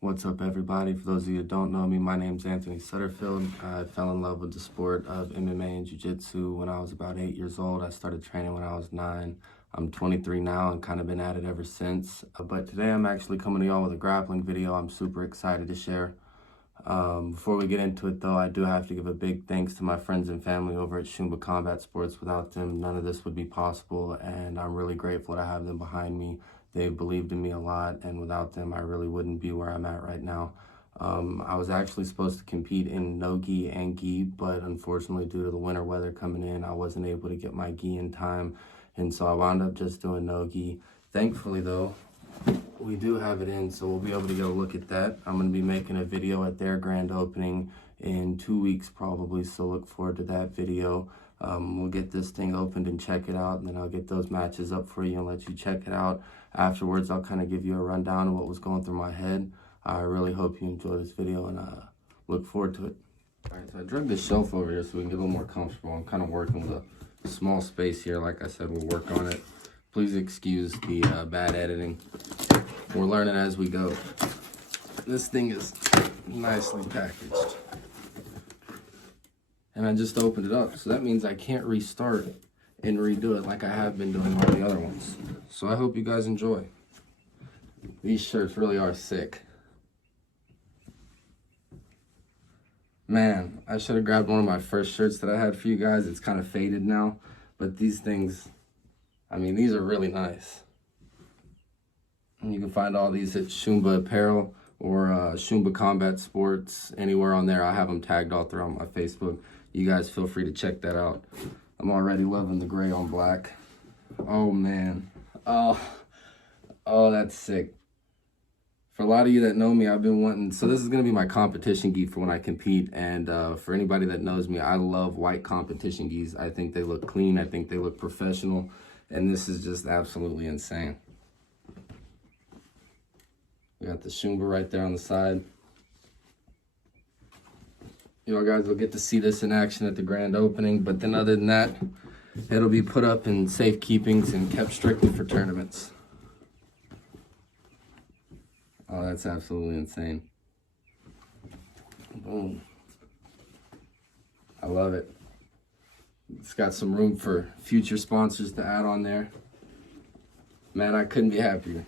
What's up, everybody? For those of you who don't know me, my name's Anthony Sutterfield. I fell in love with the sport of MMA and Jiu-Jitsu when I was about 8 years old. I started training when I was 9. I'm 23 now and kind of been at it ever since. But today I'm actually coming to y'all with a grappling video I'm super excited to share. Before we get into it, though, I do have to give a big thanks to my friends and family over at Shumba Combat Sports. Without them, none of this would be possible, and I'm really grateful to have them behind me. They've believed in me a lot, and without them, I really wouldn't be where I'm at right now. I was actually supposed to compete in no-gi and gi, but unfortunately, due to the winter weather coming in, I wasn't able to get my gi in time, and so I wound up just doing no-gi. Thankfully, though, we do have it in, so we'll be able to get a look at that. I'm going to be making a video at their grand opening in 2 weeks probably, so look forward to that video. We'll get this thing opened and check it out, and then I'll get those matches up for you and let you check it out. Afterwards, I'll kind of give you a rundown of what was going through my head. I really hope you enjoy this video and look forward to it. All right, so I dragged this shelf over here so we can get a little more comfortable. I'm kind of working with a small space here. Like I said, we'll work on it. Please excuse the bad editing. We're learning as we go. This thing is nicely packaged. And I just opened it up, so that means I can't restart and redo it like I have been doing all the other ones. So I hope you guys enjoy. These shirts really are sick. Man, I should have grabbed one of my first shirts that I had for you guys. It's kind of faded now, but these things, I mean, these are really nice. And you can find all these at Shumba Apparel or Shumba Combat Sports. Anywhere on there, I have them tagged all throughout my Facebook. You guys feel free to check that out. I'm already loving the gray on black. Oh, man. Oh, that's sick. For a lot of you that know me, I've been wanting... So this is going to be my competition gi for when I compete. And for anybody that knows me, I love white competition gis. I think they look clean. I think they look professional. And this is just absolutely insane. We got the Shumba right there on the side. You know, guys will get to see this in action at the grand opening, but then other than that, it'll be put up in safe keepings and kept strictly for tournaments. Oh, that's absolutely insane. Boom. I love it. It's got some room for future sponsors to add on there. Man, I couldn't be happier.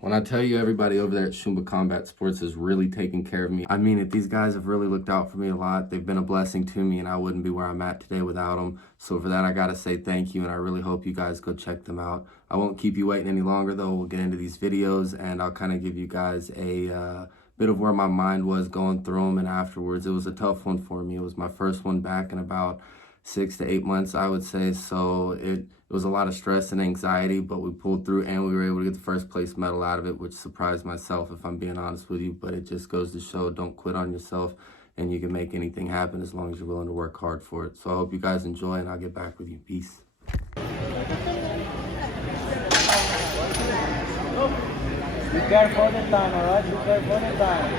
When I tell you everybody over there at Shumba Combat Sports is really taking care of me, I mean it. These guys have really looked out for me a lot. They've been a blessing to me, and I wouldn't be where I'm at today without them. So for that, I got to say thank you, and I really hope you guys go check them out. I won't keep you waiting any longer, though. We'll get into these videos, and I'll kind of give you guys a bit of where my mind was going through them, and afterwards. It was a tough one for me. It was my first one back in about 6 to 8 months, I would say. So it was a lot of stress and anxiety, but we pulled through and we were able to get the first place medal out of it, which surprised myself, if I'm being honest with you. But it just goes to show, don't quit on yourself, and you can make anything happen as long as you're willing to work hard for it. So I hope you guys enjoy, and I'll get back with you. Peace. Be careful the time, all right? Be careful the time.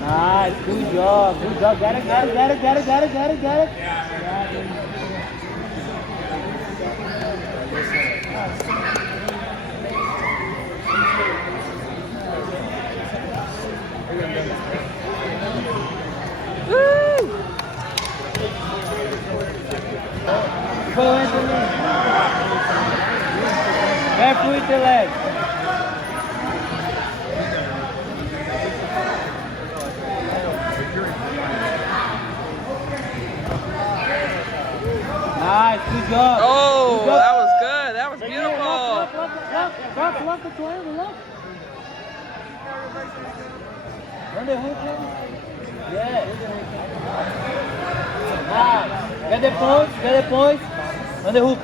Nice, good job, good job. Got it. Woo! Go Anthony. Careful with the leg. Nice, good job. Oh, good job. that was good. That was beautiful. Look the triangle, look. Run the hook, yeah. Nice. Get the points. On the hook.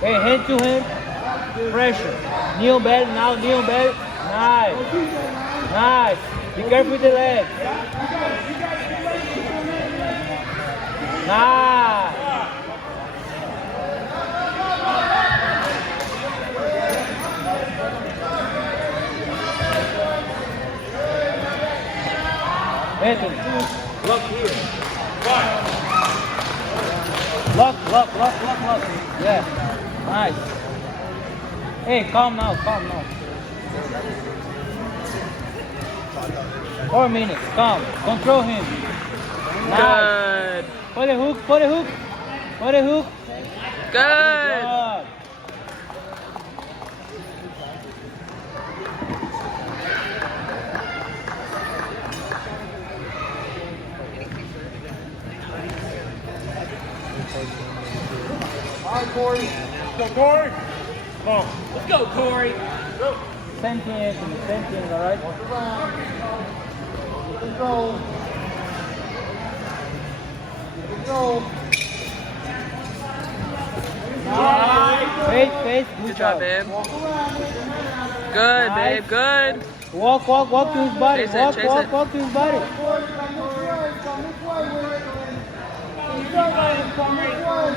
Hey, hand to hand. Pressure. Knee on belly, now knee on belly. Nice. Be careful with the leg. Nice. Anthony, look here. Lock. Yeah. Nice. Hey, calm now. 4 minutes. Calm. Control him. Nice. Good. Put a hook. Good. Good. All right, Corey. Go, Corey. Come on. Let's go, Corey. Same thing, Anthony. Same thing, all right? Let's go. Face. Good job, babe. Good, babe. Good. Walk to his body. Chase it. Walk to his body.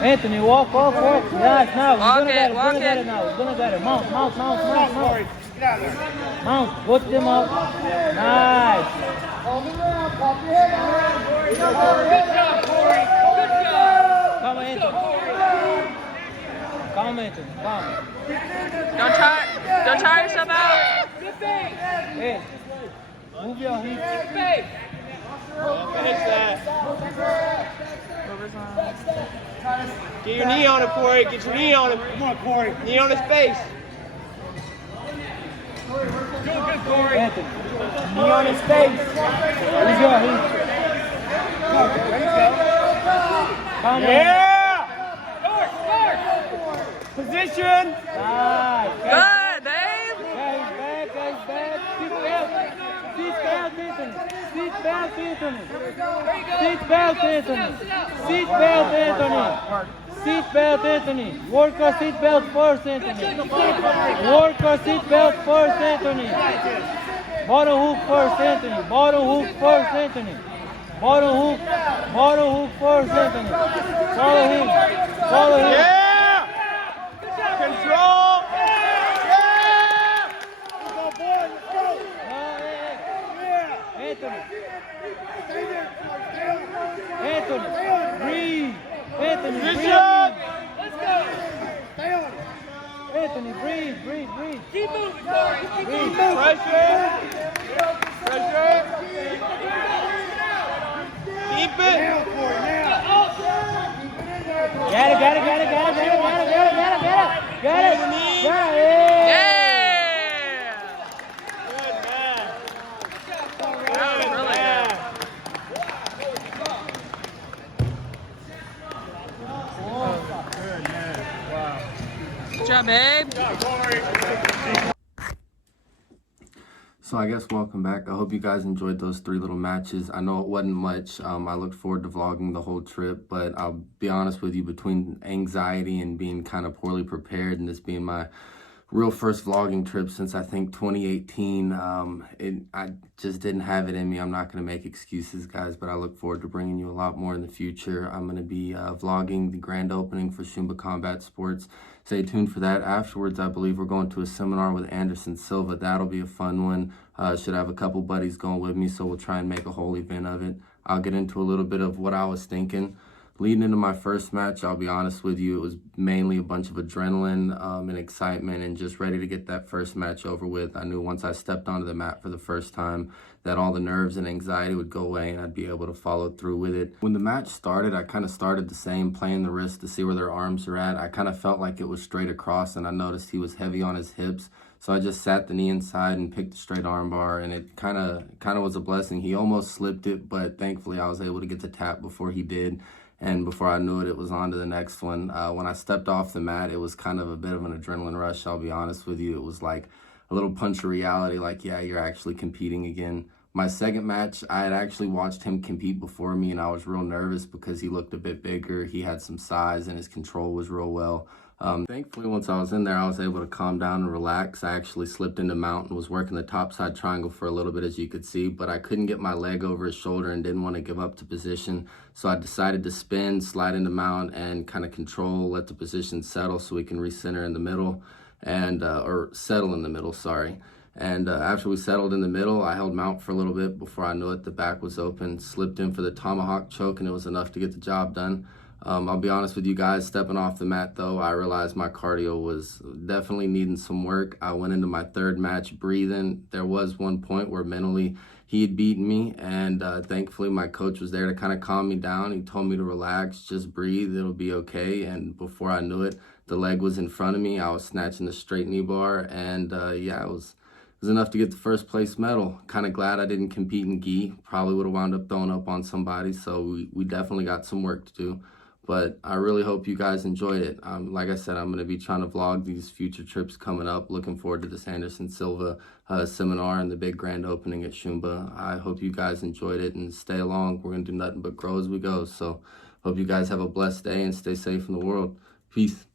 Anthony, walk. Nice, now. He's gonna get it now. He's gonna get it. Mount. Corey. Get out of there. Mount. Go to him out. Nice. Good job, Corey. Good job. Come, Anthony. Come. Don't tire yourself out. Hey, move your hips. Finish that. Get your knee on him, Corey. Get your knee on him. Come on, Corey. Knee on his face. Good, Corey. Anthony, knee on his face. Move your hips. Come on. Yeah! Position. Nice. Good, babe. Guys, back. Seat belt, Anthony. Seat belt, Anthony. Work your seat belt first, Anthony. Bottom hook first, Anthony. Bottom hook first, Anthony. Follow him. Yeah! Control. Yeah! Let's go, boy. Let's go. Yeah. Anthony, breathe. Position. Let's go. Anthony, breathe. Keep moving, Corey. Keep moving. Pressure. Keep it. Get it. Yeah. Good man. Really good. Good job, babe. So I guess welcome back. I hope you guys enjoyed those 3 little matches. I know it wasn't much. I looked forward to vlogging the whole trip, but I'll be honest with you, between anxiety and being kind of poorly prepared and this being my real first vlogging trip since I think 2018, I just didn't have it in me. I'm not going to make excuses, guys, but I look forward to bringing you a lot more in the future. I'm going to be vlogging the grand opening for Shumba Combat Sports. Stay tuned for that. Afterwards, I believe we're going to a seminar with Anderson Silva. That'll be a fun one. Should have a couple buddies going with me, so we'll try and make a whole event of it. I'll get into a little bit of what I was thinking. Leading into my first match, I'll be honest with you, it was mainly a bunch of adrenaline and excitement and just ready to get that first match over with. I knew once I stepped onto the mat for the first time that all the nerves and anxiety would go away and I'd be able to follow through with it. When the match started, I kind of started the same, playing the wrist to see where their arms are at. I kind of felt like it was straight across and I noticed he was heavy on his hips. So I just sat the knee inside and picked the straight arm bar, and it kind of was a blessing. He almost slipped it, but thankfully I was able to get the tap before he did. And before I knew it, it was on to the next one. When I stepped off the mat, it was kind of a bit of an adrenaline rush, I'll be honest with you. It was like a little punch of reality, like, yeah, you're actually competing again. My second match, I had actually watched him compete before me, and I was real nervous because he looked a bit bigger. He had some size, and his control was real well. Thankfully, once I was in there, I was able to calm down and relax. I actually slipped into mount and was working the top side triangle for a little bit, as you could see, but I couldn't get my leg over his shoulder and didn't want to give up to position. So I decided to spin, slide into mount, and kind of control, let the position settle so we can recenter in the middle, and or settle in the middle, sorry. And after we settled in the middle, I held mount for a little bit. Before I knew it, the back was open, slipped in for the tomahawk choke, and it was enough to get the job done. I'll be honest with you guys, stepping off the mat though, I realized my cardio was definitely needing some work. I went into my third match breathing. There was one point where mentally he had beaten me, and thankfully my coach was there to kind of calm me down. He told me to relax, just breathe, it'll be okay. And before I knew it, the leg was in front of me. I was snatching the straight knee bar, and yeah, it was enough to get the first place medal. Kind of glad I didn't compete in gi. Probably would have wound up throwing up on somebody, so we definitely got some work to do. But I really hope you guys enjoyed it. Like I said, I'm going to be trying to vlog these future trips coming up. Looking forward to this Anderson Silva seminar and the big grand opening at Shumba. I hope you guys enjoyed it, and stay along. We're going to do nothing but grow as we go. So hope you guys have a blessed day and stay safe in the world. Peace.